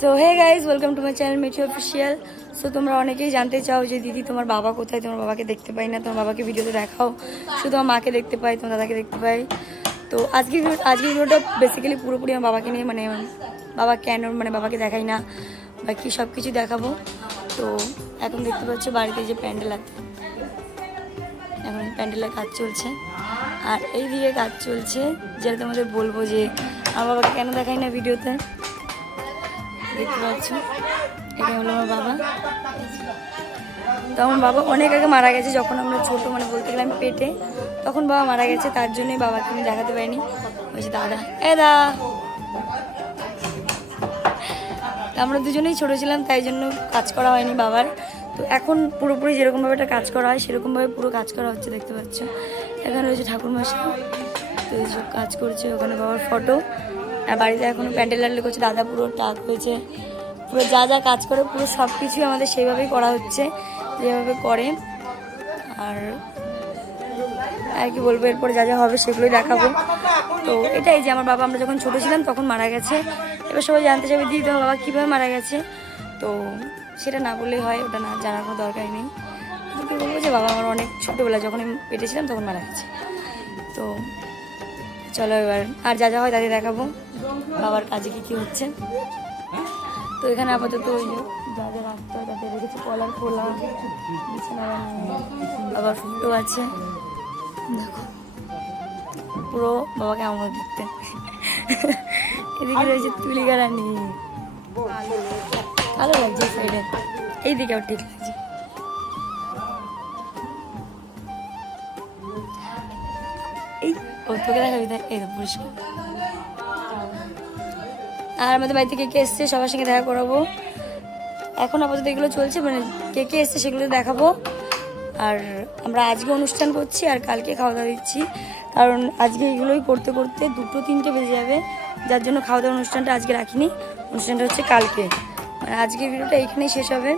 So hey guys welcome to my channel মেটি official so তোমরা অনেকেই জানতে চাও যে, দিদি, তোমার বাবা কোথায়? তোমার বাবাকে দেখতে পাই না। তোমার বাবাকে ভিডিওতে দেখাও। শুধু আমার মাকে দেখতে পাই, তোমার দাদাকে দেখতে পাই। তো, আজকে আজকে ভিডিওটা বেসিক্যালি পুরোপুরি আমার বাবাকে নিয়ে মানে বাবা কেন মানে বাবাকে দেখাই না। বা বাকি সব কিছু দেখাবো। তো, এখন দেখতে পাচ্ছ বাড়িতে যে প্যান্ডেল এখন প্যান্ডেলের কাজ চলছে। আর এই দিকে কাজ চলছে, যেটা তোমাদের বলব যে আমার বাবাকে কেন দেখাই না ভিডিওতে? দেখতে পাচ্ছ? এটা হলো আমার বাবা। তো আমার বাবা অনেক আগে মারা গেছে, যখন আমরা ছোট মানে বলতে গেলাম পেটে, তখন বাবা মারা গেছে, তার জন্যই বাবাকে আমি দেখাতে পারিনি। বলছি দাদা। এ দা! আমরা দুজনেই ছোট ছিলাম, তাই জন্য কাজ করা হয়নি বাবার। তো এখন পুরোপুরি যেরকমভাবে একটা কাজ করা হয়, সেরকমভাবে পুরো কাজ করা হচ্ছে, দেখতে পাচ্ছ। এখানে রয়েছে ঠাকুরমশাই তো এই সব কাজ করছে ওখানে বাবার ফটো আর বাড়িতে এখনও প্যান্ডেল ট্যান্ডেল করছে, দাদা পুরো টাক হয়েছে। পুরো যা যা কাজ করে, পুরো সব কিছুই আমাদের সেইভাবেই করা হচ্ছে, যেভাবে করে। আর আর কি বলব, এরপরে যা যা হবে সেগুলোই দেখাবো। তো এটাই যে আমার বাবা, আমরা যখন ছোটো ছিলাম তখন মারা গেছে। এবার সবাই জানতে চাইবে, দিদি তোমার বাবা কীভাবে মারা গেছে? তো সেটা না বললেই হয়, ওটা না জানার কোনো দরকার নেই। কিন্তু বলব যে বাবা আমার অনেক ছোটোবেলা যখন আমি পেটে ছিলাম তখন মারা গেছে। তো চলো এবার আর যা যা হয় তাদের দেখাবো, বাবার কাজে কী কী হচ্ছে। তো এখানে আপাতত ওই যে যা রাখতে হয় তাদের রেখেছে, কলার খোলা, বিছানা বানিয়ে আবার ফুটো আছে। দেখো, পুরো বাবাকে আমার দেখতে এদিকে রয়েছে তুলিকা রানী ভালো লাগছে সাইডে এইদিকে আবার ঠিক এই ও তোকে দেখাবি দেখ এই তো পরিষ্কার। আর আমাদের বাড়ি থেকে কে এসছে, সবার সঙ্গে দেখা করাবো। এখন আপাতত এগুলো চলছে মানে কে কে এসছে সেগুলো দেখাবো। আর আমরা আজকে অনুষ্ঠান করছি আর কালকে খাওয়া দাওয়া দিচ্ছি। কারণ আজকে এগুলোই করতে করতে দুটো তিনটে বেজে যাবে। যার জন্য খাওয়া দাওয়ার অনুষ্ঠানটা আজকে রাখিনি। অনুষ্ঠানটা হচ্ছে কালকে। মানে আজকের ভিডিওটা এইখানেই শেষ হবে।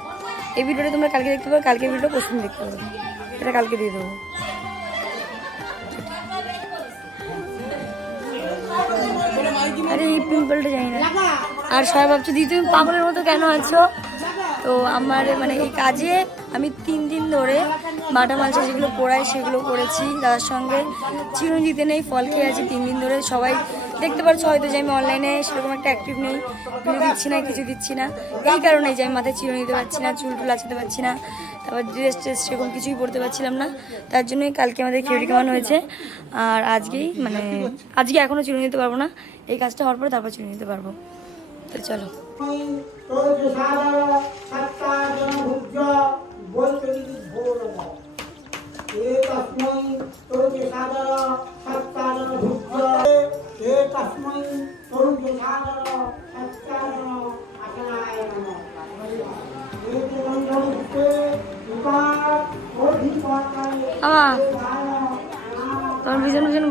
এই ভিডিওটা তোমরা কালকে দেখতে পাবে কালকের ভিডিওটা দিন দেখতে পাবে এটা কালকে দিয়ে দেবো। আরে, এই পিম্পলটা জানি না। আর সবাই ভাবছ, দিদি, তুমি পাগলের মতো কেন আছো? তো আমার মানে এই কাজে আমি তিন দিন ধরে বাটা মালসা যেগুলো পড়াই, সেগুলো করেছি। দাদার সঙ্গে চিরঞ্জিতে নেই, ফল খেয়ে আছি। তিন দিন ধরে সবাই দেখতে পাচ্ছ হয়তো যে আমি অনলাইনে সেরকম একটা অ্যাক্টিভ নেই। কিছু দিচ্ছি না, কিছু দিচ্ছি না। এই কারণে যে আমি মাথায় চিরো নিতে পারছি না, চুল টুল আছাতে পারছি না, তারপর ড্রেস ট্রেস সেরকম কিছুই পড়তে পারছিলাম না। তার জন্যই কালকে আমাদের খেয়ে কেমন হয়েছে। আর আজকেই মানে আজকে এখনও চিরো নিতে পারব না। এই কাজটা হওয়ার পরে তারপর চিরো নিতে পারব। তো চলো।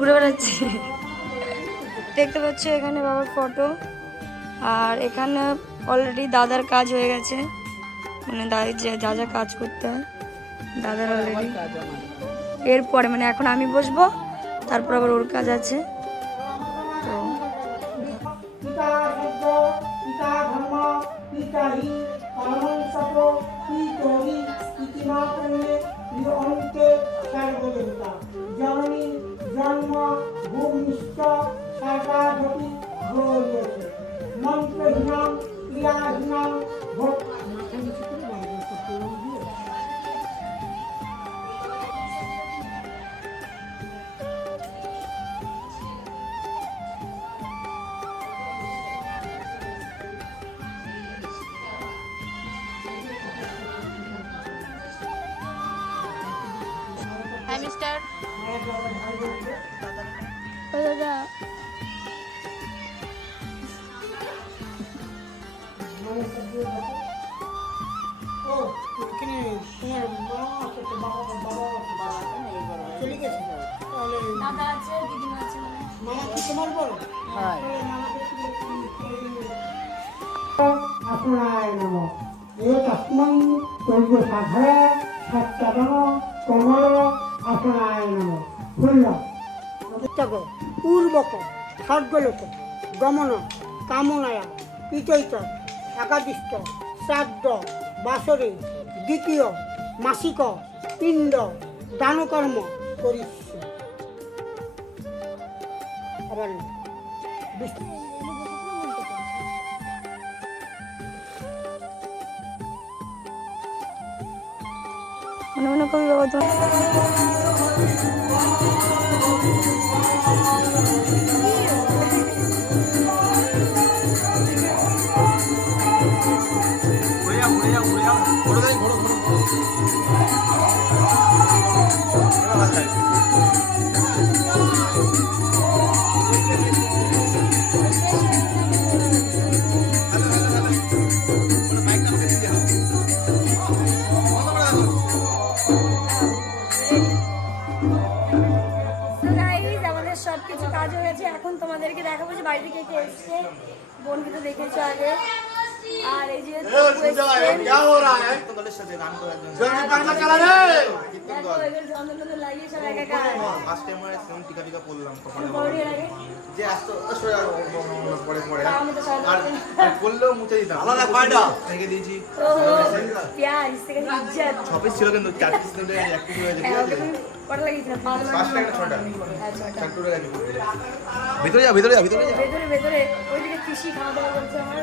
ঘুরে বেড়াচ্ছি। দেখতে পাচ্ছ এখানে বাবার ফটো আর এখানে অলরেডি দাদার কাজ হয়ে গেছে। মানে দাদির যে যা যা কাজ করতে হয় দাদার অলরেডি এরপরে মানে এখন আমি বসবো তারপর আবার ওর কাজ আছে। তো নম। এ তস্মৈ তৈব সাধয় সত্যবন কমল আপনায় নম। ফুল্ল দেখো পূর্বক স্বর্গলোক, গমন, কামনায়া পিতৈত, একাদিষ্ট, শ্রাদ্ধ, বাসরে, দ্বিতীয়, মাসিক, পিণ্ড, দানকর্ম করিস। মনে মনে কবি বাবা তোমার দিয়েছি। ওহো প্যার ইসতে গেছে ইজ্জত। ছ পিস ছিল কিন্তু চার পিস কটা পাঁচটা ছটা? ভিতরে যা ভিতরে যা ভিতরে যা। ভেতরে ভেতরে। ওইদিকে কৃষি খাওয়া দাওয়া করছে আমার।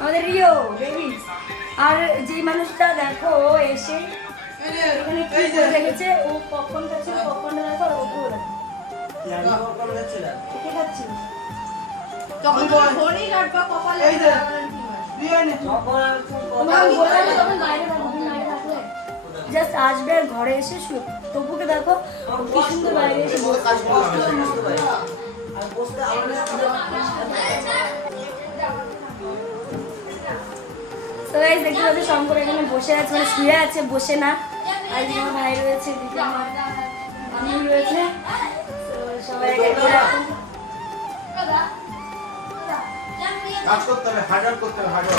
আমাদের রিও বেবি আর যে মানুষটা দেখো এসে রেখেছে? ও পপকর্ন খাচ্ছে পপকর্নটা দেখো। তখন বাইরে জাস্ট আসবে আর ঘরে এসে শুয়ে। তবুকে দেখো কি সুন্দর বাইরে এসে গাইস দেখতে পাচ্ছি শঙ্কর এখানে বসে আছে মানে শুয়ে আছে বসে না। আর আমার ভাই রয়েছে আমার আমি রয়েছে। সবাই কাজ করতে হবে ওয়ার্ক করতে হবে ওয়ার্ক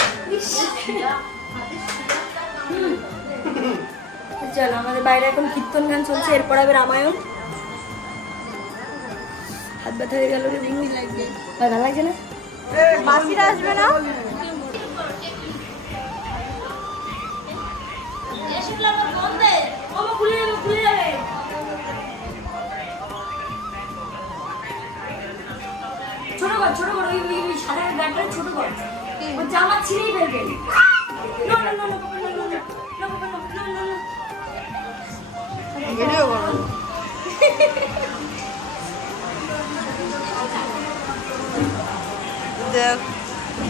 চলো আমাদের বাইরে এখন কীর্তন গান চলছে এরপর হবে রামায়ণ। হাত ব্যথা হয়ে গেল রে বুঝি লাগবে লাগছে। না? মাসিরা আসবে না? ছোট কর ছোট কর ওই ওই ওই সাদা ব্যাগটা ছোট কর। জামা ছিঁড়েই ফেলবে। না না না ভিডিও করো দেখ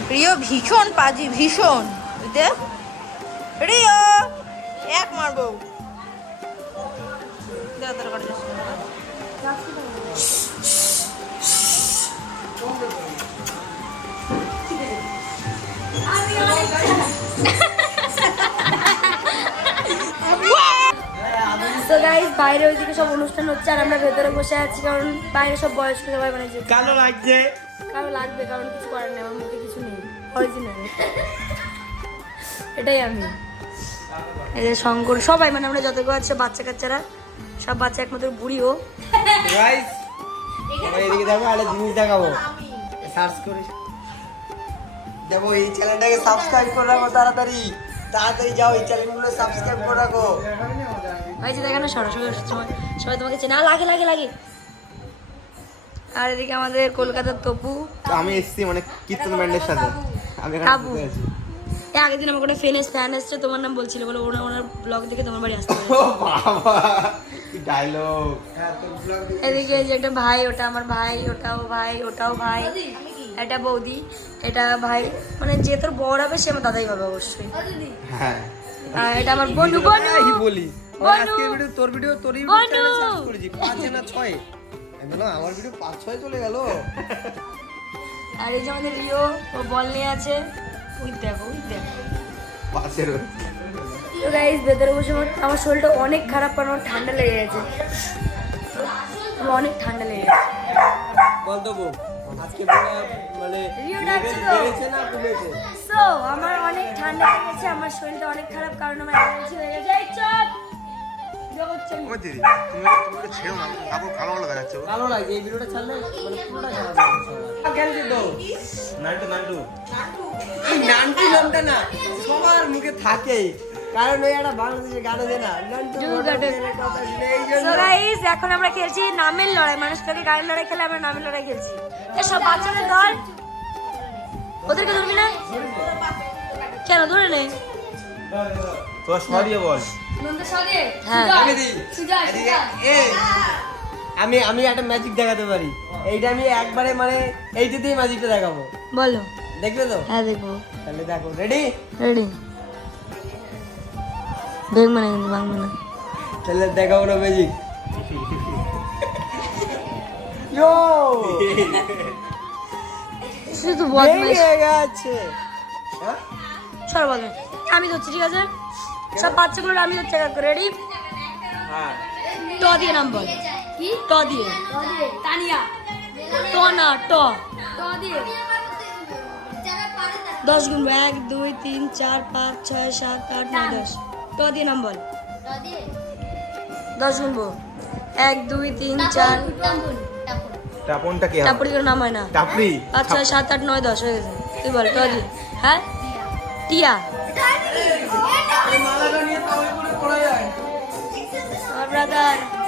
প্রিয় ভীষণ পাজি ভীষণ দেখ প্রিয় এক মারবো দেখ তো গাইস বাইরে ওইদিকে সব অনুষ্ঠান হচ্ছে আর আমরা ভেতরে বসে আছি কারণ বাইরে সব বয়স্ক সবাই মানে যে কালো লাগছে। কারও লাগবে কারণ কিছু করার নেই আমার মুখে কিছু নেই অরিজিনাল এটাই আমি। এই যে শঙ্কর সবাই মানে আমরা যতগুলো আছে বাচ্চা কাচ্চারা সব বাচ্চা একমাত্র বুড়িও। গাইস এদিকে দেখো আরে জিনিস দেখাবো। সার্চ করে। দেখো এই চ্যানেলটাকে সাবস্ক্রাইব করে রাখো তাড়াতাড়ি। তাড়াতাড়ি যাও এই চ্যানেলগুলো সাবস্ক্রাইব করে রাখো। যে দেখেন না সরাসরি সবাই তোমাকে চেনে। লাগে লাগে লাগে। আর এদিকে আমাদের কলকাতার তপু। আমি এসেছি মানে কীর্তন ব্যান্ডের সাথে। আমি এখানে কাবু বসে আগের দিন আমার ফ্যান ফ্যান এসছে তোমার নাম বলছিল বলে ওনার ওনার ব্লগ দেখে তোমার বাড়ি আসতে ডায়লগ এদিকে যে একটা ভাই ওটা আমার ভাই ওটাও ভাই ওটাও ভাই। এটা বৌদি এটা ভাই। মানে যে তোর বড় হবে সে আমার দাদাই হবে অবশ্যই। হ্যাঁ। আর এটা আমার বন্ধু বন্ধু। বলি। আজকের ভিডিও তোর ভিডিও তোর বনু। সার্চ করেছি। পাঁচ না ছয়। আমার ভিডিও পাঁচ ছয় চলে গেল। আর এই যে আমাদের রিও ও বল নিয়ে আছে। ওই দেখো ওই দেখো। পাশে রয়েছে তো গাইস ভেতরে বসে আমার আমার শরীরটা অনেক খারাপ কারণ আমার ঠান্ডা লেগে গেছে। আমার অনেক ঠান্ডা লেগে গেছে। বল তো আজকে মানে বেড়েছে না কমেছে? সো আমার অনেক ঠান্ডা লেগেছে আমার শরীরটা অনেক খারাপ কারণ আমার অ্যালার্জি হয়ে গেছে। চুপ! ও দিদি তুমি তুমি ছেড়ো না কাপড় ভালো ভালো দেখাচ্ছে ও। ভালো এই ভিডিওটা ছাড়লে মানে পুরোটা খারাপ লাগছে সবার তো নান্টু নান্টু। এই নানটু নামটা না সবার মুখে থাকে কারণ ওই একটা বাংলাদেশের গান আছে না নেই এখন আমরা খেলছি নামের লড়াই। মানুষটাকে গাড়ির লড়াই খেলে আমরা নামের লড়াই খেলছি। এ সব বাচ্চাদের দল। ওদেরকে ধরবি না? কেন ধরে নে। তোর সরিয়ে বল। আমি এই, আমি আমি একটা ম্যাজিক দেখাতে পারি। এইটা আমি একবারে মানে এইটাতেই ম্যাজিকটা দেখাবো। বলো। দেখবে তো? হ্যাঁ দেখব। তাহলে দেখো রেডি রেডি দেখব না কিন্তু ভাঙবো না। তাহলে দেখাবো না ম্যাজিক ইয়ো শুধু বদমাইশ। ভেঙে গেছে। হ্যাঁ? সর বদমাইশ। আমি ধরছি ঠিক আছে? সব বাচ্চাগুলোর আমি এক রেডি হ্যাঁ। ট দিয়ে নাম বল। কি? ট দিয়ে। তানিয়া। ট না ট। দশ গুনবো এক দুই তিন চার পাঁচ ছয় সাত আট নয় দশ। ট দিয়ে নাম বল। দশ গুনবো এক দুই তিন চার। টাপনটা কি কোনো নাম হয় না। টাপরি পাঁচ ছয় সাত আট নয় দশ হয়ে গেছে। তুই বল ট দিয়ে। হ্যাঁ? টিয়া। মালাটা